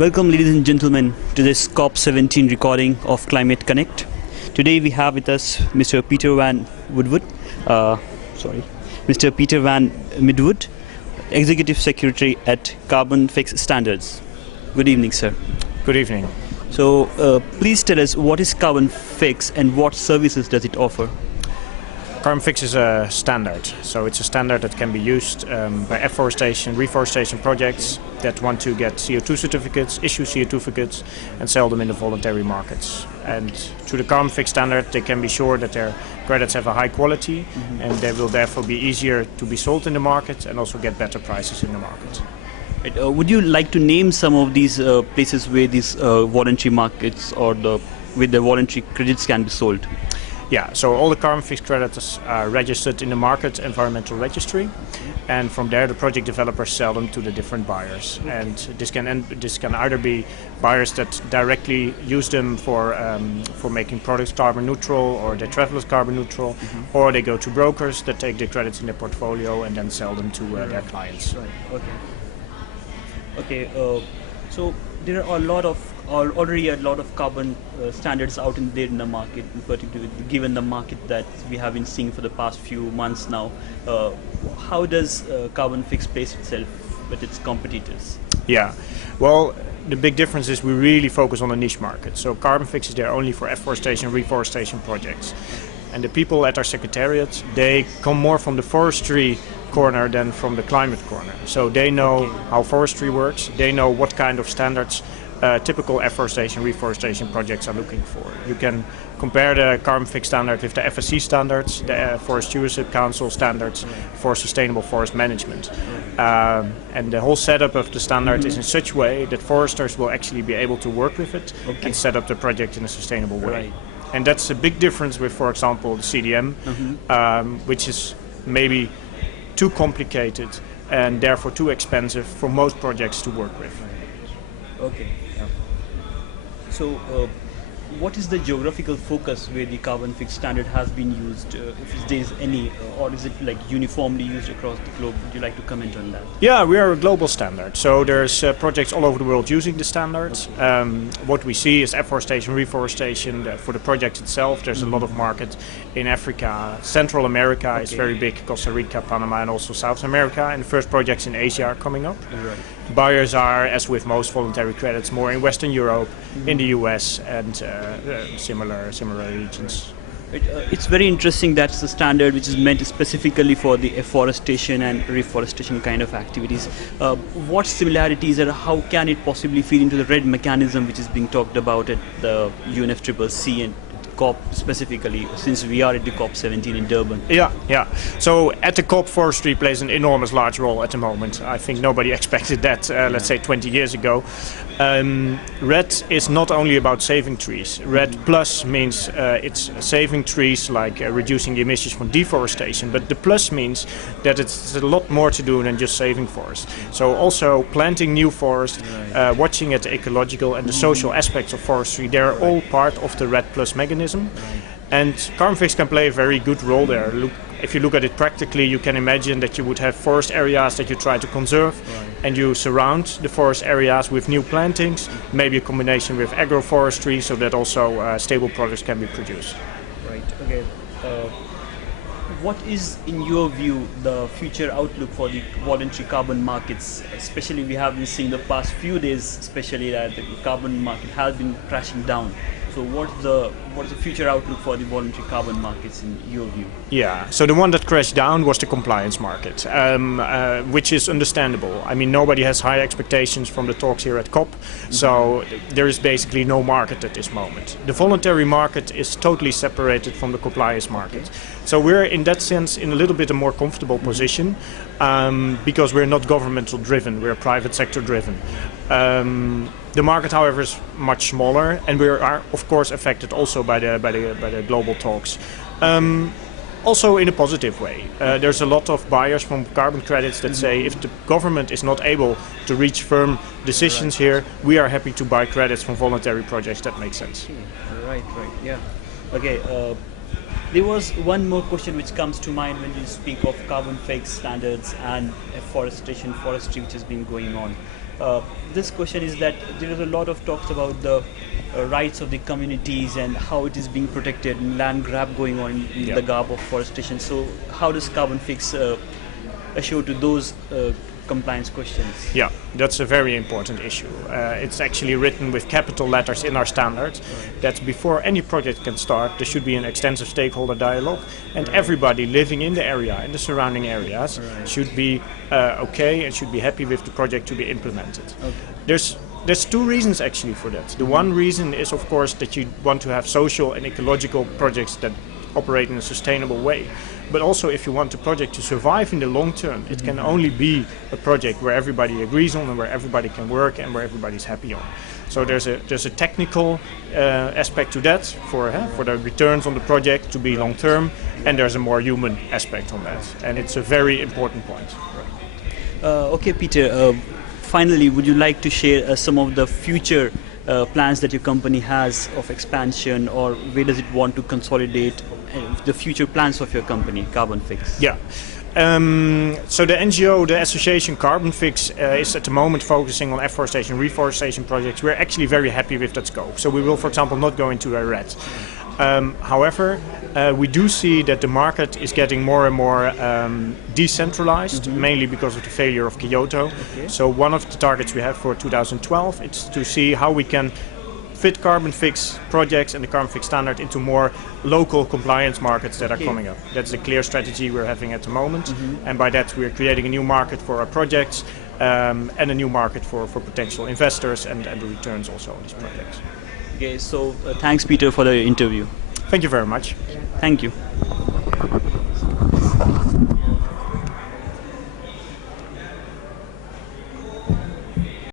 Welcome, ladies and gentlemen, to this COP17 recording of Climate Connect. Today we have with us Mr. Peter Van Woodwood, Mr. Peter Van Midwood, Executive Secretary at CarbonFix Standards. Good evening, sir. Good evening. So, please tell us what is CarbonFix and what services does it offer? CarbonFix is a standard, so it's a standard that can be used by afforestation, reforestation projects that want to get CO2 certificates, issue CO2 certificates, and sell them in the voluntary markets. And through the CarbonFix standard, they can be sure that their credits have a high quality, and they will therefore be easier to be sold in the market and also get better prices in the market. Would you like to name some of these places where these voluntary markets or with the voluntary credits can be sold? Yeah, so all the CarbonFix credits are registered in the Market Environmental Registry, and from there the project developers sell them to the different buyers. And this can either be buyers that directly use them for making products carbon neutral, or they travel as carbon neutral, or they go to brokers that take the credits in their portfolio and then sell them to their clients. Right. Okay. So there are already a lot of carbon standards out there in the market, in particular given the market that we have been seeing for the past few months now. How does CarbonFix place itself with its competitors? Yeah, well, the big difference is we really focus on a niche market. So CarbonFix is there only for afforestation, reforestation projects. And the people at our secretariat, they come more from the forestry corner than from the climate corner. So they know how forestry works, they know what kind of standards typical afforestation, reforestation projects are looking for. You can compare the CarbonFix standard with the FSC standards, the Forest Stewardship Council standards for sustainable forest management. And the whole setup of the standard is in such a way that foresters will actually be able to work with it and set up the project in a sustainable way. Right. And that's a big difference with, for example, the CDM, which is maybe too complicated and therefore too expensive for most projects to work with. Okay. Yeah. So, what is the geographical focus where the CarbonFix standard has been used, if there is any, or is it like uniformly used across the globe? Would you like to comment on that? Yeah, we are a global standard, so there's projects all over the world using the standards. What we see is afforestation, reforestation. For the project itself, there's a lot of market in Africa. Central America is very big, Costa Rica, Panama, and also South America. And the first projects in Asia are coming up. Right. Buyers are, as with most voluntary credits, more in Western Europe, in the US, and similar regions. It's very interesting that's the standard which is meant specifically for the afforestation and reforestation kind of activities. What similarities or how can it possibly feed into the RED mechanism which is being talked about at the UNFCCC and COP specifically, since we are at the COP17 in Durban? Yeah. So at the COP, forestry plays an enormous large role at the moment. I think nobody expected that, let's say 20 years ago. RED is not only about saving trees. RED Plus means it's saving trees, like reducing the emissions from deforestation, but the plus means that it's a lot more to do than just saving forests. So also planting new forests, watching at the ecological and the social aspects of forestry, they're all part of the RED Plus mechanism. And CarbonFix can play a very good role there. If you look at it practically, you can imagine that you would have forest areas that you try to conserve, and you surround the forest areas with new plantings, maybe a combination with agroforestry, so that also stable products can be produced. Right. Okay. What is, in your view, the future outlook for the voluntary carbon markets? Especially, we have been seeing the past few days, especially that the carbon market has been crashing down. So what's the future outlook for the voluntary carbon markets in your view? Yeah, so the one that crashed down was the compliance market, which is understandable. I mean, nobody has high expectations from the talks here at COP, so there is basically no market at this moment. The voluntary market is totally separated from the compliance market. So we're in that sense in a little bit a more comfortable position, because we're not governmental driven, we're private sector driven. The market, however, is much smaller, and we are, of course, affected also by the global talks. Also in a positive way. There's a lot of buyers from carbon credits that say if the government is not able to reach firm decisions here, we are happy to buy credits from voluntary projects. That makes sense. Right, yeah. Okay. There was one more question which comes to mind when you speak of CarbonFix standards and afforestation, forestry, which has been going on. This question is that there is a lot of talks about the rights of the communities and how it is being protected, and land grab going on in the garb of forestation. So, how does CarbonFix assure to those compliance questions? Yeah, that's a very important issue. It's actually written with capital letters in our standards that before any project can start, there should be an extensive stakeholder dialogue, and everybody living in the area and the surrounding areas should be okay and should be happy with the project to be implemented. There's two reasons actually for that. The one reason is, of course, that you want to have social and ecological projects that operate in a sustainable way. But also, if you want a project to survive in the long term, it can only be a project where everybody agrees on and where everybody can work and where everybody's happy on. So there's a technical aspect to that for the returns on the project to be long term, and there's a more human aspect on that, and it's a very important point. Okay, Peter. Finally, would you like to share some of the future plans that your company has of expansion, or where does it want to consolidate the future plans of your company, CarbonFix? Yeah. So the NGO, the association CarbonFix, is at the moment focusing on afforestation, reforestation projects. We're actually very happy with that scope. So we will, for example, not go into a red. However, we do see that the market is getting more and more decentralized, mainly because of the failure of Kyoto. Okay. So one of the targets we have for 2012 is to see how we can fit CarbonFix projects and the CarbonFix standard into more local compliance markets that are coming up. That's the clear strategy we're having at the moment, and by that we're creating a new market for our projects and a new market for potential investors and the returns also on these projects. Okay, so thanks, Peter, for the interview. Thank you very much. Thank you.